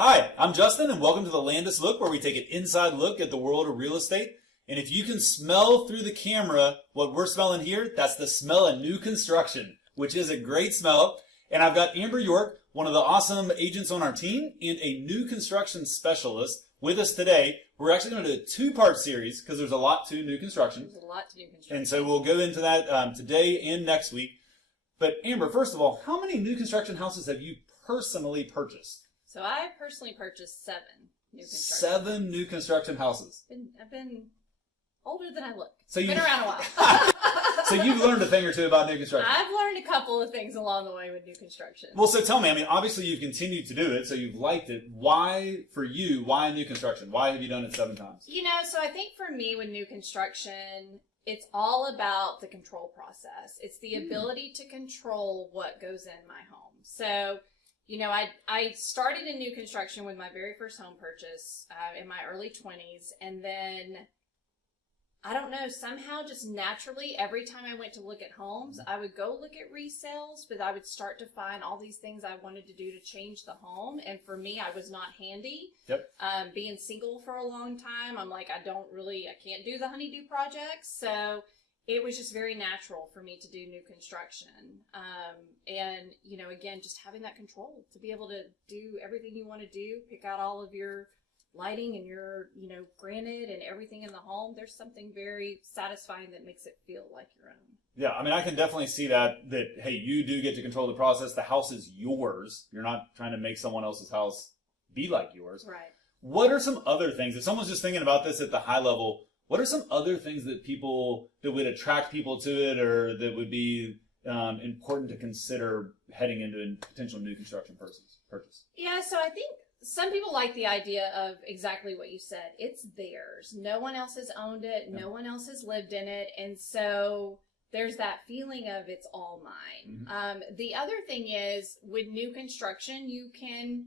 Hi, I'm Justin, and welcome to the LANDIS Look, where we take an inside look at the world of real estate. And if you can smell through the camera what we're smelling here, that's the smell of new construction, which is a great smell. And I've got Amber York, one of the awesome agents on our team, and a new construction specialist with us today. We're actually going to do a two-part series because there's a lot to new construction. There's a lot to new construction. And so we'll go into that today and next week. But Amber, first of all, how many new construction houses have you personally purchased? So I personally purchased 7 new construction. 7 new construction houses. I've been older than I look. So been around a while. So you've learned a thing or two about new construction. I've learned a couple of things along the way with new construction. Well, so tell me, I mean, obviously you've continued to do it, so you've liked it. Why, for you, why new construction? Why have you done it 7 times? You know, so I think for me with new construction, it's all about the control process. It's the ability to control what goes in my home. So, you know, I started in new construction with my very first home purchase in my early 20s, and then I don't know, somehow just naturally, every time I went to look at homes, I would go look at resales, but I would start to find all these things I wanted to do to change the home. And for me, I was not handy. Yep. Being single for a long time, I'm like, I can't do the honeydew projects. So it was just very natural for me to do new construction. And, you know, again, just having that control to be able to do everything you want to do, pick out all of your lighting and your, you know, granite and everything in the home. There's something very satisfying that makes it feel like your own. Yeah, I mean, I can definitely see that, hey, you do get to control the process. The house is yours. You're not trying to make someone else's house be like yours. Right. What are some other things, if someone's just thinking about this at the high level, what are some other things that would attract people to it, or that would be important to consider heading into a potential new construction purchase? Yeah, so I think some people like the idea of exactly what you said. It's theirs. No one else has owned it. No one else has lived in it. And so there's that feeling of it's all mine. Mm-hmm. The other thing is with new construction, you can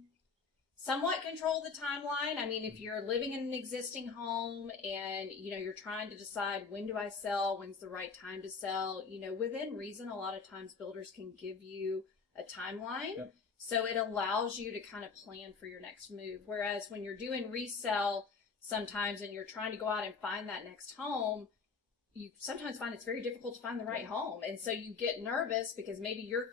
somewhat control the timeline. I mean, if you're living in an existing home and, you know, you're trying to decide when do I sell, when's the right time to sell, you know, within reason, a lot of times builders can give you a timeline. Yep. So it allows you to kind of plan for your next move. Whereas when you're doing resale sometimes and you're trying to go out and find that next home, you sometimes find it's very difficult to find the right home. And so you get nervous because maybe your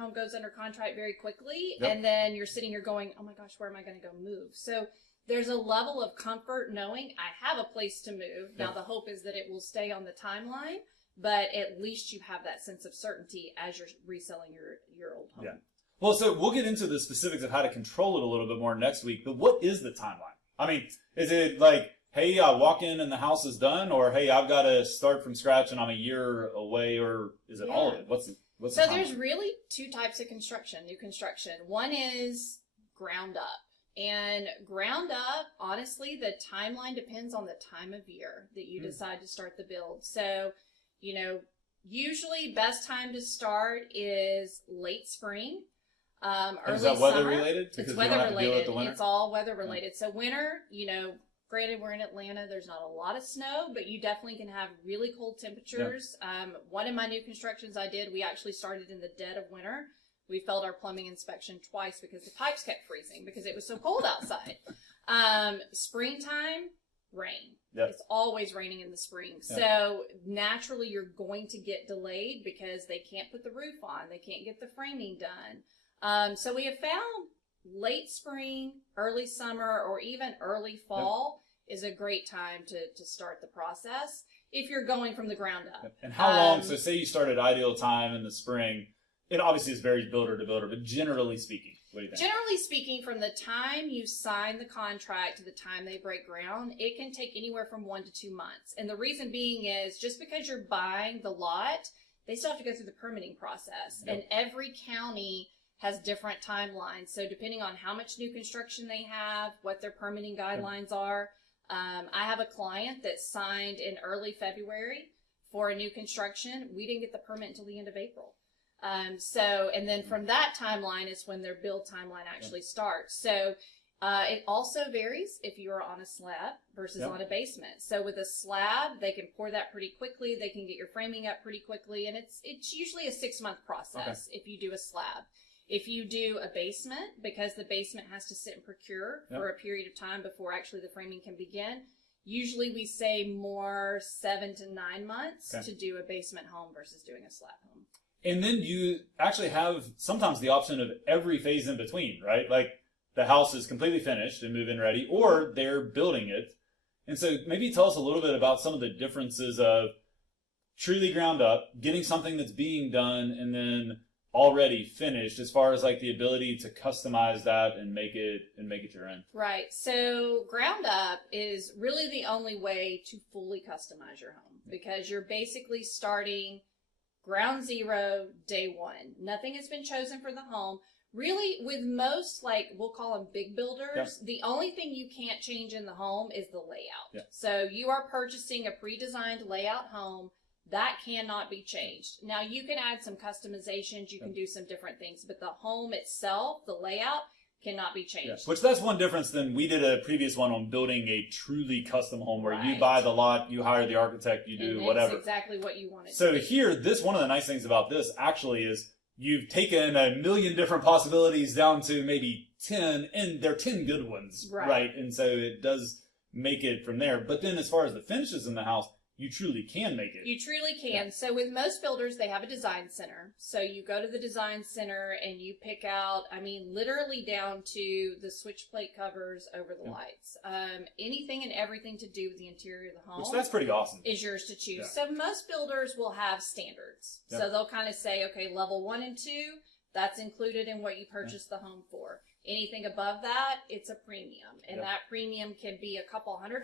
home goes under contract very quickly. Yep. And then you're sitting here going, oh my gosh, where am I going to go move? So there's a level of comfort knowing I have a place to move. Yep. Now the hope is that it will stay on the timeline, but at least you have that sense of certainty as you're reselling your old home. Yeah. Well, so we'll get into the specifics of how to control it a little bit more next week, but what is the timeline? I mean, is it like, hey, I walk in and the house is done, or hey, I've got to start from scratch and I'm a year away, or is it all of it? What's the timeline? There's really 2 types of construction, new construction. One is ground up. And ground up, honestly, the timeline depends on the time of year that you decide to start the build. So, you know, usually best time to start is late spring. Early is that weather summer. related? It's weather related. It's all weather related. So winter, you know, granted we're in Atlanta, there's not a lot of snow, but you definitely can have really cold temperatures. Yeah. One of my new constructions I did, we actually started in the dead of winter. We failed our plumbing inspection twice because the pipes kept freezing because it was so cold outside. Springtime, rain. Yep. It's always raining in the spring. Yep. So naturally you're going to get delayed because they can't put the roof on. They can't get the framing done. So we have found late spring, early summer, or even early fall is a great time to start the process if you're going from the ground up. And how long? So say you start at ideal time in the spring. It obviously is varies builder to builder, but generally speaking, what do you think? Generally speaking, from the time you sign the contract to the time they break ground, it can take anywhere from 1 to 2 months. And the reason being is just because you're buying the lot, they still have to go through the permitting process. Yep. And every county has different timelines. So depending on how much new construction they have, what their permitting guidelines are. I have a client that signed in early February for a new construction. We didn't get the permit until the end of April. And then from that timeline is when their build timeline actually starts. So it also varies if you are on a slab versus on a basement. So with a slab, they can pour that pretty quickly. They can get your framing up pretty quickly. And it's usually a 6-month process if you do a slab. If you do a basement, because the basement has to sit and procure for a period of time before actually the framing can begin, usually we say more 7 to 9 months to do a basement home versus doing a slab home. And then you actually have sometimes the option of every phase in between, right? Like the house is completely finished and move-in ready, or they're building it. And so maybe tell us a little bit about some of the differences of truly ground up, getting something that's being done, and then already finished, as far as like the ability to customize that and make it your own. Right. So ground up is really the only way to fully customize your home, because you're basically starting ground zero, day one. Nothing has been chosen for the home. Really, with most, like, we'll call them big builders, the only thing you can't change in the home is the layout. So you are purchasing a pre-designed layout home. That cannot be changed. Now, you can add some customizations. You can do some different things. But the home itself, the layout, cannot be changed. Which that's one difference than we did a previous one on building a truly custom home where you buy the lot, you hire the architect, you do whatever. That's exactly what you want it to So be. here, one of the nice things about this actually is you've taken a million different possibilities down to maybe 10, and they're 10 good ones, right? And so it does make it from there. But then as far as the finishes in the house, you truly can make it. You truly can. So with most builders, they have a design center. So you go to the design center and you pick out, I mean, literally down to the switch plate covers over the lights. Anything and everything to do with the interior of the home. Which that's pretty awesome. Is yours to choose. So most builders will have standards. So they'll kind of say, okay, level 1 and 2, that's included in what you purchased the home for. Anything above that, it's a premium. And that premium can be a couple $100.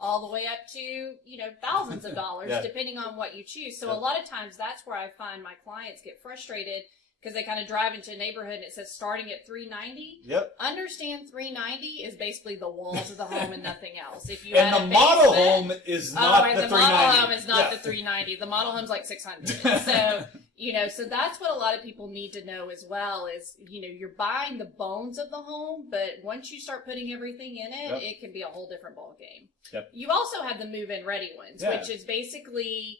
All the way up to, you know, thousands of dollars, depending on what you choose. So a lot of times that's where I find my clients get frustrated, because they kind of drive into a neighborhood and it says starting at $390. Understand $390 is basically the walls of the home and nothing else. If you and the model home is not the $390. The model home is not the $390. The model home's like $600. So, you know, so that's what a lot of people need to know as well is, you know, you're buying the bones of the home, but once you start putting everything in it, it can be a whole different ball game. You also have the move-in ready ones, which is basically,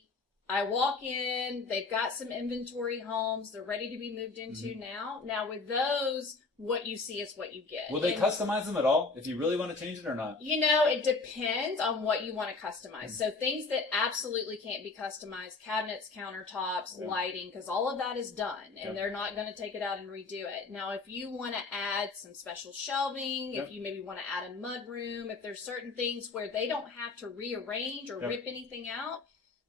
I walk in, they've got some inventory homes, they're ready to be moved into now. Now with those, what you see is what you get. Will they customize them at all if you really want to change it or not? You know, it depends on what you want to customize. So things that absolutely can't be customized, cabinets, countertops, lighting, because all of that is done and they're not going to take it out and redo it. Now, if you want to add some special shelving, if you maybe want to add a mudroom, if there's certain things where they don't have to rearrange or rip anything out,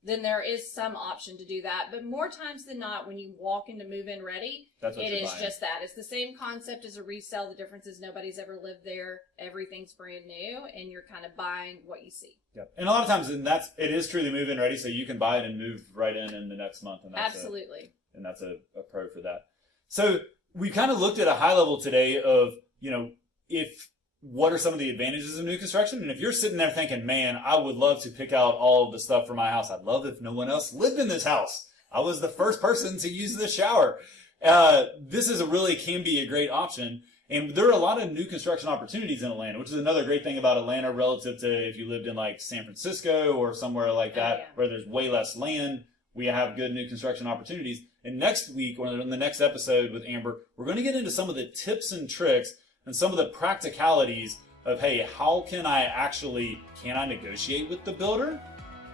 then there is some option to do that. But more times than not, when you walk into move-in ready, it is just that. It's the same concept as a resale. The difference is nobody's ever lived there. Everything's brand new, and you're kind of buying what you see. And a lot of times, it is truly move-in ready, so you can buy it and move right in the next month. And that's and that's a pro for that. So we kind of looked at a high level today of, you know, what are some of the advantages of new construction? And if you're sitting there thinking, man, I would love to pick out all of the stuff for my house. I'd love if no one else lived in this house. I was the first person to use the shower. This can be a great option. And there are a lot of new construction opportunities in Atlanta, which is another great thing about Atlanta relative to if you lived in like San Francisco or somewhere like that, where there's way less land. We have good new construction opportunities. And next week, or in the next episode with Amber, we're going to get into some of the tips and tricks and some of the practicalities of, hey, how can I negotiate with the builder?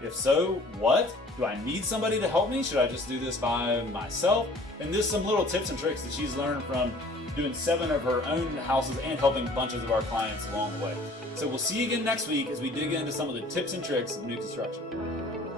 If so, what? Do I need somebody to help me? Should I just do this by myself? And there's some little tips and tricks that she's learned from doing 7 of her own houses and helping bunches of our clients along the way. So we'll see you again next week as we dig into some of the tips and tricks of new construction.